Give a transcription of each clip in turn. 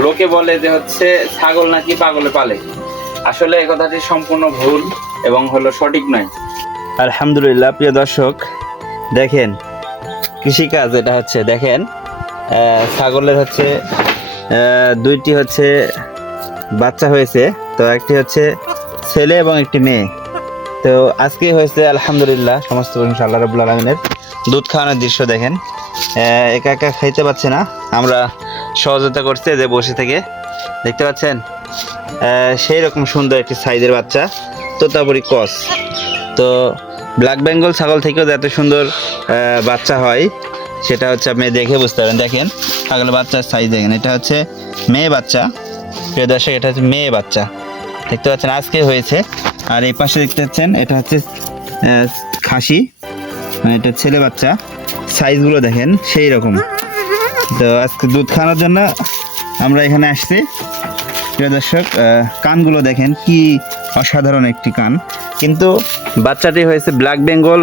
লোকে বলে যে হচ্ছে ছাগল নাকি পাগলে পালে, আসলে এই কথাটি সম্পূর্ণ ভুল এবং হলো সঠিক নয়। আলহামদুলিল্লাহ প্রিয় দর্শক, দেখেন কৃষিকাজ এটা হচ্ছে, দেখেন ছাগলের হচ্ছে দুইটি হচ্ছে বাচ্চা হয়েছে, তো একটি হচ্ছে ছেলে এবং একটি মেয়ে। তো আজকে হয়েছে আলহামদুলিল্লাহ, সমস্ত প্রশংসা আল্লাহ রাব্বুল আলামিনের। দুধ খাওয়ানোর দৃশ্য দেখেন, একা একা খাইতে পারছে না, আমরা সহযোগিতা করছে যে বসে থেকে, দেখতে পাচ্ছেন সেই রকম সুন্দর একটি সাইজের বাচ্চা, তোতাপুরি ক্রস। তো ব্ল্যাক বেঙ্গল ছাগল থেকেও যে এত সুন্দর বাচ্চা হয় সেটা হচ্ছে আপনি দেখে বুঝতে পারেন। দেখেন ছাগলের বাচ্চার সাইজ দেখেন, এটা হচ্ছে মেয়ে বাচ্চা, প্রিয় দর্শক এটা হচ্ছে মেয়ে বাচ্চা, দেখতে পাচ্ছেন আজকে হয়েছে। আর এই পাশে দেখতে পাচ্ছেন এটা হচ্ছে খাসি, মানে এটা ছেলে বাচ্চা, সাইজগুলো দেখেন সেই রকম। তো আজকে দুধ খাওয়ানোর জন্য আমরা এখানে আসছি প্রিয় দর্শক। কানগুলো দেখেন কি অসাধারণ একটি কান, কিন্তু বাচ্চাটি হয়েছে ব্ল্যাক বেঙ্গল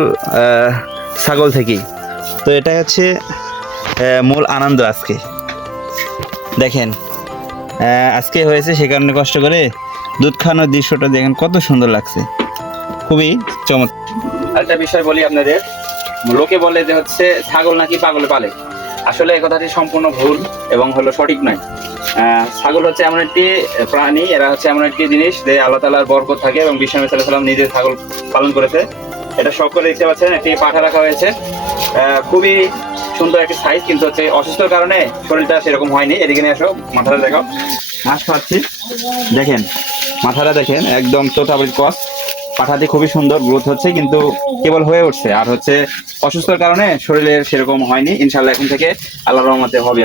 ছাগল থেকেই। তো এটা হচ্ছে মূল আনন্দ আজকে, দেখেন আজকে হয়েছে সে কারণে কষ্ট করে দুধ খাওয়ানোর দৃশ্যটা দেখেন কত সুন্দর লাগছে, খুবই চমৎকার। আরেকটা বিষয় বলি আপনাদের, লোকে বলে যে হচ্ছে ছাগল নাকি পাগলে পালে, আসলে এই কথাটি সম্পূর্ণ ভুল এবং হলো সঠিক নয়। ছাগল হচ্ছে এমন একটি প্রাণী, এরা হচ্ছে এমন একটি জিনিস যে আল্লাহ তাআলার বরকত থাকে এবং বিষ্ণু সাল্লাল্লাহু আলাইহি ওয়াসাল্লাম নিজে ছাগল পালন করেছে। এটা সব করে দেখতে পাচ্ছেন, একটি পাঠা রাখা হয়েছে, খুবই সুন্দর একটি সাইজ, কিন্তু হচ্ছে অসুস্থতার কারণে শরীরটা সেরকম হয়নি। এদিকে নিয়ে আসো, মাথাটা দেখাও, ঘাস খাওয়াচ্ছি, দেখেন মাথাটা দেখেন একদম তোতাপুরি ক্রস। পাঠাটি খুবই সুন্দর গ্রোথ হচ্ছে, কিন্তু কেবল হয়ে উঠছে, আর হচ্ছে অসুস্থতার কারণে শরীরে সেরকম হয়নি। ইনশাল্লাহ এখন থেকে আল্লাহর রহমতে হবে।